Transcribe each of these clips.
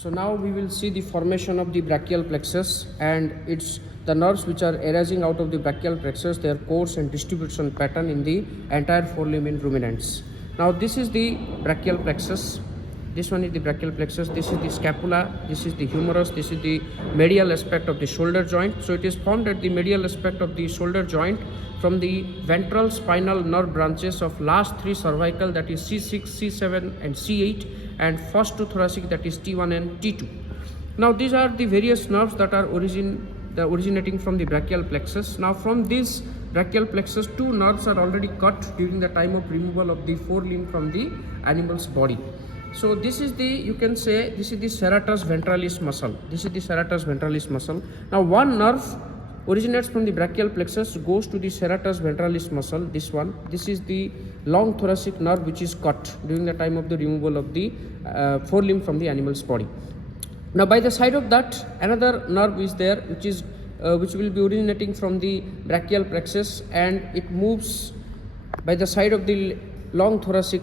So now we will see the formation of the brachial plexus, and it's the nerves which are arising out of the brachial plexus, their course and distribution pattern in the entire forelimb in ruminants. Now this is the brachial plexus. This one is the brachial plexus. This is the scapula. This is the humerus. This is the medial aspect of the shoulder joint. So it is formed at the medial aspect of the shoulder joint from the ventral spinal nerve branches of last three cervical, that is C6, C7 and C8, and first two thoracic, that is T1 and T2. Now these are the various nerves that are originating from the brachial plexus. Now from this brachial plexus, two nerves are already cut during the time of removal of the forelimb from the animal's body. So this is the, you can say, this is the serratus ventralis muscle. This is the serratus ventralis muscle. Now one nerve originates from the brachial plexus, goes to the serratus ventralis muscle, this one. This is the long thoracic nerve which is cut during the time of the removal of the forelimb from the animal's body. Now by the side of that, another nerve is there which will be originating from the brachial plexus, and it moves by the side of the long thoracic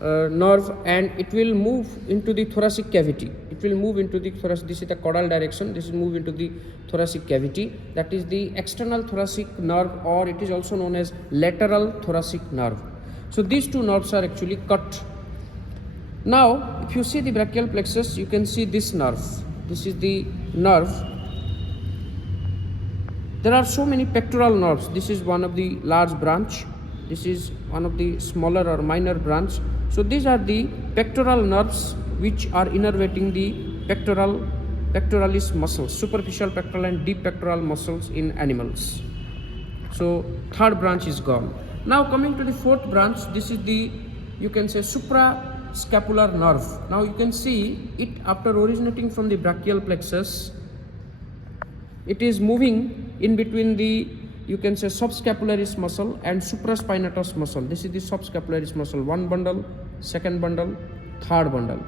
nerve, and it will move into the thoracic cavity. It will move into the thoracic, this is the caudal direction, this will move into the thoracic cavity, that is the external thoracic nerve, or it is also known as lateral thoracic nerve. So these two nerves are actually cut. Now if you see the brachial plexus, you can see this nerve. This is the nerve. There are so many pectoral nerves. This is one of the large branch. This is one of the smaller or minor branch. So these are the pectoral nerves which are innervating the pectoralis muscles, superficial pectoral and deep pectoral muscles in animals. So third branch is gone. Now coming to the fourth branch, this is the, you can say, suprascapular nerve. Now you can see it, after originating from the brachial plexus, it is moving in between the, you can say, subscapularis muscle and supraspinatus muscle. This is the subscapularis muscle, one bundle, second bundle, third bundle.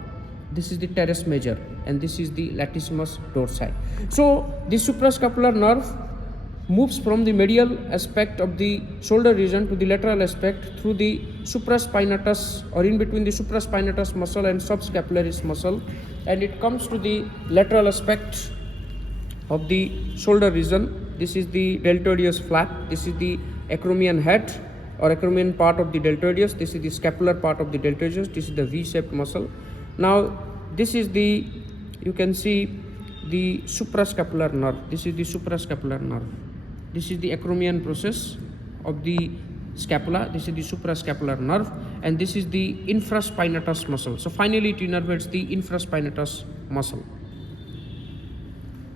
This is the teres major, and this is the latissimus dorsi. So the suprascapular nerve moves from the medial aspect of the shoulder region to the lateral aspect through the supraspinatus, or in between the supraspinatus muscle and subscapularis muscle, and it comes to the lateral aspect of the shoulder region. This is the deltoideus flap. This is the acromion head or acromion part of the deltoideus. This is the scapular part of the deltoideus. This is the V-shaped muscle. Now this is the, you can see, the suprascapular nerve. This is the suprascapular nerve. This is the acromion process of the scapula. This is the suprascapular nerve, and this is the infraspinatus muscle. So finally it innervates the infraspinatus muscle.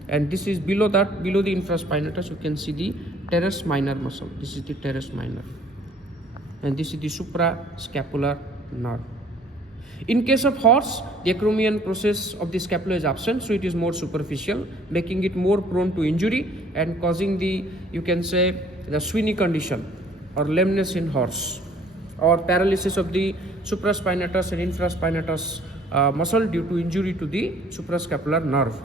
And this is below that, below the infraspinatus, you can see the teres minor muscle. This is the teres minor, and this is the suprascapular nerve. In case of horse, the acromion process of the scapula is absent, so it is more superficial, making it more prone to injury and causing the, you can say, the Sweeney condition or lameness in horse, or paralysis of the supraspinatus and infraspinatus muscle due to injury to the suprascapular nerve.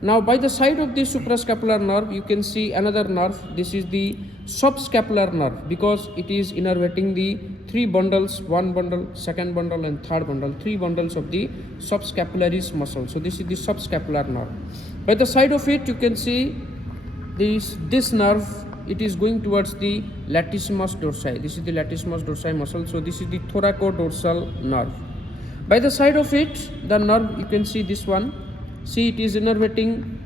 Now by the side of the suprascapular nerve, you can see another nerve. This is the subscapular nerve, because it is innervating the three bundles, one bundle, second bundle and third bundle, three bundles of the subscapularis muscle. So this is the subscapular nerve. By the side of it, you can see this nerve. It is going towards the latissimus dorsi. This is the latissimus dorsi muscle. So this is the thoracodorsal nerve. By the side of it, the nerve, you can see this one. See, it is innervating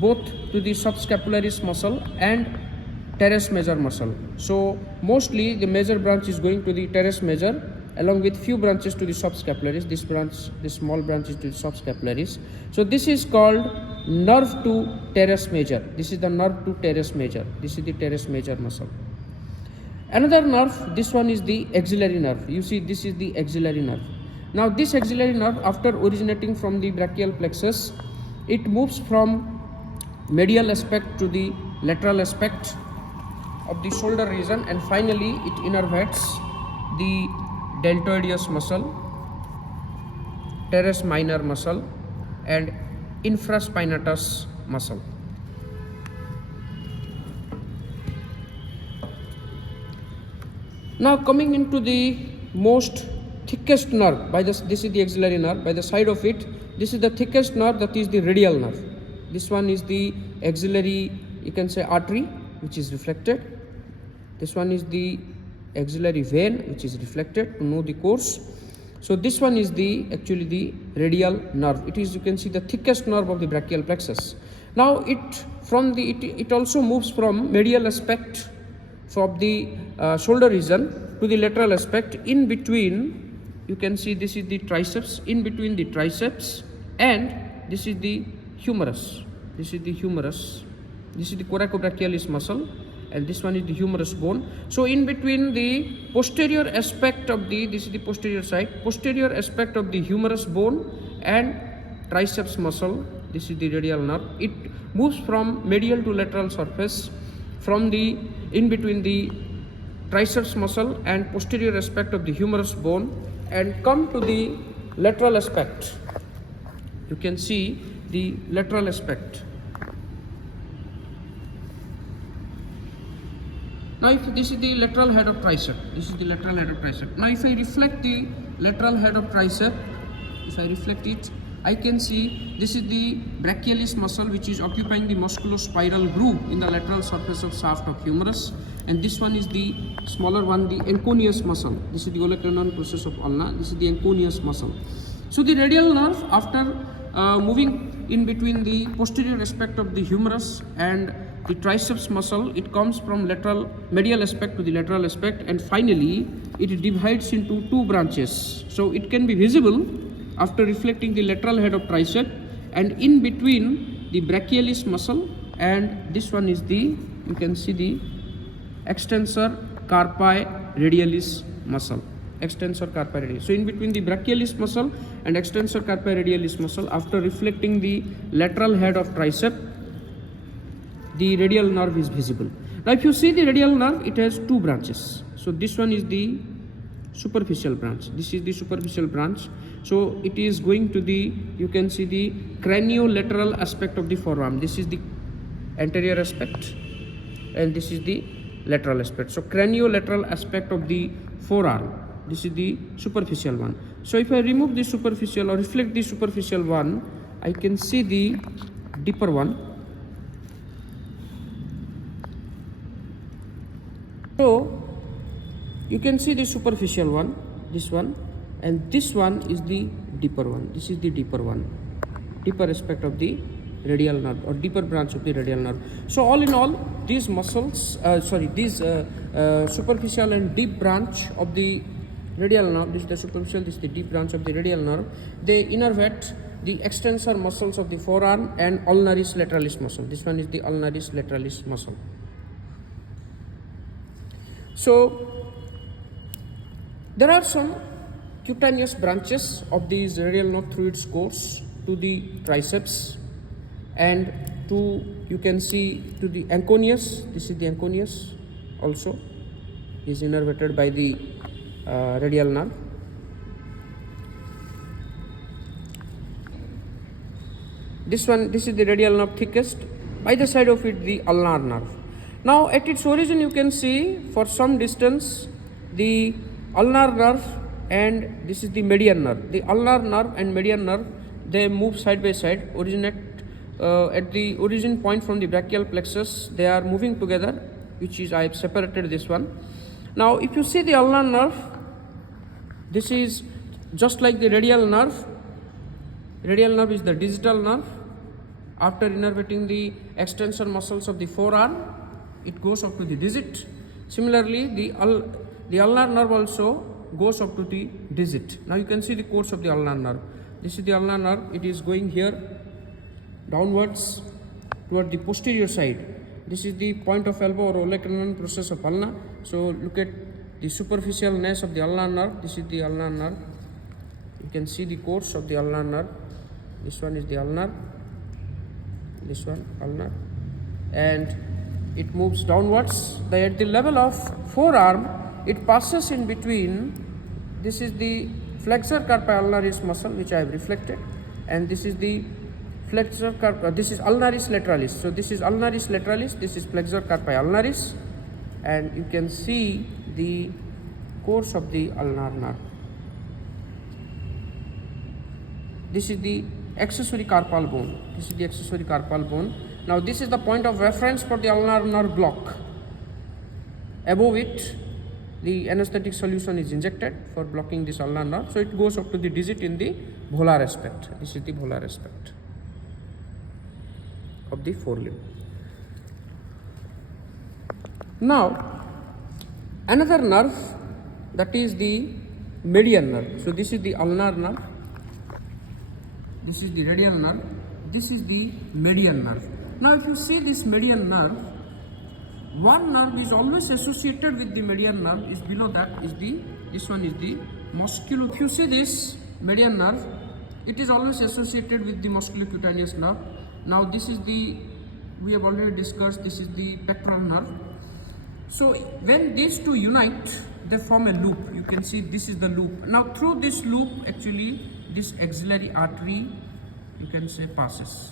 both to the subscapularis muscle and teres major muscle. So mostly the major branch is going to the teres major, along with few branches to the subscapularis. This branch, this small branch is to the subscapularis. So this is called nerve to teres major. This is the nerve to teres major. This is the teres major muscle. Another nerve, this one is the axillary nerve. You see, this is the axillary nerve. Now this axillary nerve, after originating from the brachial plexus, it moves from medial aspect to the lateral aspect of the shoulder region, and finally it innervates the deltoideus muscle, teres minor muscle and infraspinatus muscle. Now coming into the most thickest nerve, this is the axillary nerve. By the side of it, This is the thickest nerve, that is the radial nerve. This one is the axillary, you can say, artery, which is reflected. This one is the axillary vein, which is reflected to know the course. So this one is the actually the radial nerve. It is, you can see, the thickest nerve of the brachial plexus. Now it also moves from medial aspect of the shoulder region to the lateral aspect. In between, you can see, this is the triceps. In between the triceps and this is the humerus. This is the humerus. This is the coracobrachialis muscle, and this one is the humerus bone. So in between the posterior aspect of the, this is the posterior side, posterior aspect of the humerus bone and triceps muscle, this is the radial nerve. It moves from medial to lateral surface from the, in between the triceps muscle and posterior aspect of the humerus bone, and come to the lateral aspect. You can see the lateral aspect. Now if this is the lateral head of tricep, this is the lateral head of tricep. Now if I reflect the lateral head of tricep, if I reflect it, I can see this is the brachialis muscle, which is occupying the musculospiral groove in the lateral surface of shaft of humerus, and this one is the smaller one, the anconeus muscle. This is the olecranon process of ulna. This is the anconeus muscle. So the radial nerve, after moving in between the posterior aspect of the humerus and the triceps muscle, it comes from lateral medial aspect to the lateral aspect, and finally it divides into two branches. So it can be visible after reflecting the lateral head of tricep, and in between the brachialis muscle and this one is the, you can see, the extensor carpi radialis muscle. Extensor carpi radialis. So in between the brachialis muscle and extensor carpi radialis muscle, after reflecting the lateral head of tricep, the radial nerve is visible. Now if you see the radial nerve, it has two branches. So this one is the superficial branch. This is the superficial branch. So it is going to the, you can see, the craniolateral aspect of the forearm. This is the anterior aspect and this is the lateral aspect. So craniolateral aspect of the forearm, this is the superficial one. So if I remove the superficial or reflect the superficial one, I can see the deeper one. So you can see the superficial one, this one, and this one is the deeper one. This is the deeper one, deeper aspect of the radial nerve or deeper branch of the radial nerve. So all in all, these muscles, superficial and deep branch of the radial nerve, this is the superficial, this is the deep branch of the radial nerve, they innervate the extensor muscles of the forearm and ulnaris lateralis muscle. This one is the ulnaris lateralis muscle. So there are some cutaneous branches of these radial nerve through its course to the triceps and to, you can see, to the anconeus. This is the anconeus also is innervated by the radial nerve. This one, this is the radial nerve thickest. By the side of it, the ulnar nerve. Now at its origin, you can see for some distance the ulnar nerve and this is the median nerve. The ulnar nerve and median nerve, they move side by side, originate at the origin point from the brachial plexus. They are moving together, which is, I have separated this one. Now if you see the ulnar nerve, this is just like the radial nerve. Radial nerve is the digital nerve. After innervating the extensor muscles of the forearm, it goes up to the digit. Similarly, the ulnar nerve also goes up to the digit. Now you can see the course of the ulnar nerve. This is the ulnar nerve. It is going here downwards toward the posterior side. This is the point of elbow or olecranon process of ulna. So look at the superficialness of the ulnar nerve. This is the ulnar nerve. You can see the course of the ulnar nerve. This one is the ulnar. This one ulnar, and it moves downwards. At the level of forearm, it passes in between. This is the flexor carpi ulnaris muscle, which I have reflected, and this is the flexor carpi. This is ulnaris lateralis. So this is ulnaris lateralis. This is flexor carpi ulnaris, and you can see the course of the ulnar nerve. This is the accessory carpal bone. This is the accessory carpal bone. Now this is the point of reference for the ulnar nerve block. Above it, the anesthetic solution is injected for blocking this ulnar nerve. So it goes up to the digit in the volar aspect. This is the volar aspect of the forelimb. Now, another nerve, that is the median nerve. So this is the ulnar nerve. This is the radial nerve. This is the median nerve. Now if you see this median nerve, one nerve is always associated with the median nerve, is below that is this one is the musculo. If you see this median nerve, it is always associated with the musculocutaneous nerve. Now this is the, we have already discussed, this is the pectoral nerve. So when these two unite, they form a loop. You can see this is the loop. Now through this loop, actually this axillary artery, you can say, passes.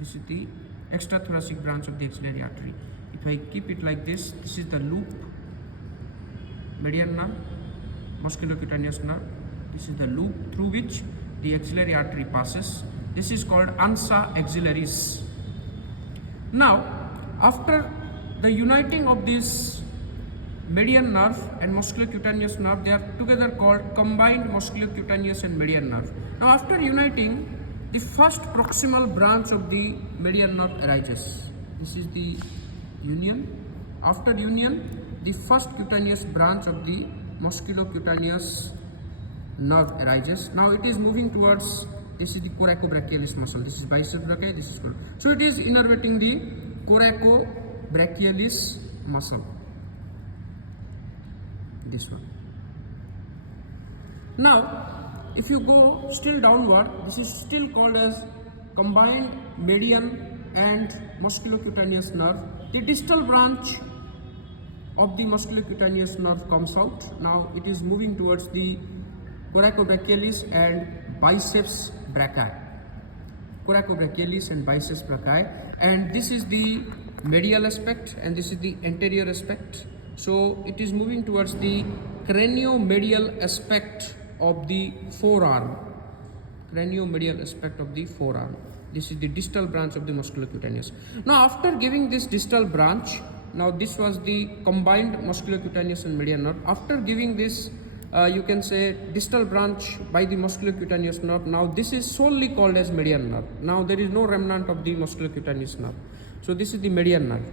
This is the extrathoracic branch of the axillary artery. If I keep it like this is the loop, median nerve, musculocutaneous nerve. This is the loop through which the axillary artery passes. This is called ansa axillaris. Now, after the uniting of this median nerve and musculocutaneous nerve, they are together called combined musculocutaneous and median nerve. Now, after uniting, the first proximal branch of the median nerve arises. This is the union. After union, the first cutaneous branch of the musculocutaneous nerve arises. Now it is moving towards, this is the coracobrachialis muscle. This is biceps brachii, this is so it is innervating the coracobrachialis muscle. This one. Now, if you go still downward, this is still called as combined median and musculocutaneous nerve. The distal branch of the musculocutaneous nerve comes out. Now it is moving towards the coracobrachialis and biceps brachii. Coracobrachialis and biceps brachii, and this is the medial aspect and this is the anterior aspect. So it is moving towards the craniomedial aspect of the forearm. Craniomedial aspect of the forearm. This is the distal branch of the musculocutaneous. Now after giving this distal branch, now this was the combined musculocutaneous and median nerve. After giving this, you can say, distal branch by the musculocutaneous nerve, now this is solely called as median nerve. Now there is no remnant of the musculocutaneous nerve. So this is the median nerve.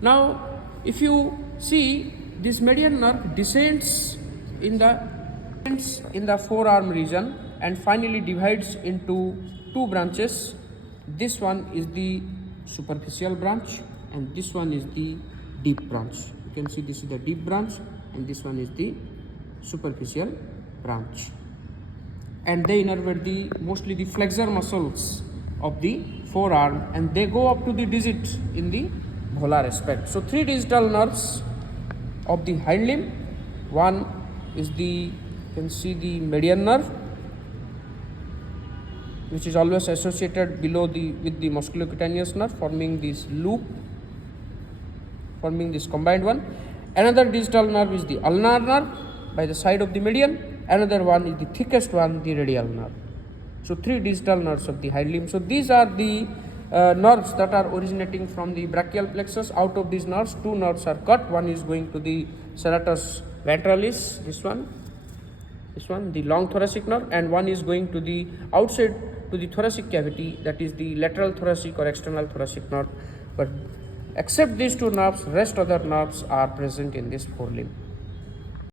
Now if you see, this median nerve descends in the forearm region and finally divides into two branches. This one is the superficial branch and this one is the deep branch. You can see this is the deep branch and this one is the superficial branch. And they innervate mostly the flexor muscles of the forearm and they go up to the digit in the volar aspect. So three digital nerves of the hind limb. One is you can see the median nerve, which is always associated below with the musculocutaneous nerve, forming this loop, forming this combined one. Another digital nerve is the ulnar nerve by the side of the median. Another one is the thickest one, the radial nerve. So three digital nerves of the hind limb. So these are the nerves that are originating from the brachial plexus. Out of these nerves, two nerves are cut. One is going to the serratus ventralis, this one, the long thoracic nerve, and one is going to the outside to the thoracic cavity, that is the lateral thoracic or external thoracic nerve. But except these two nerves, rest other nerves are present in this forelimb.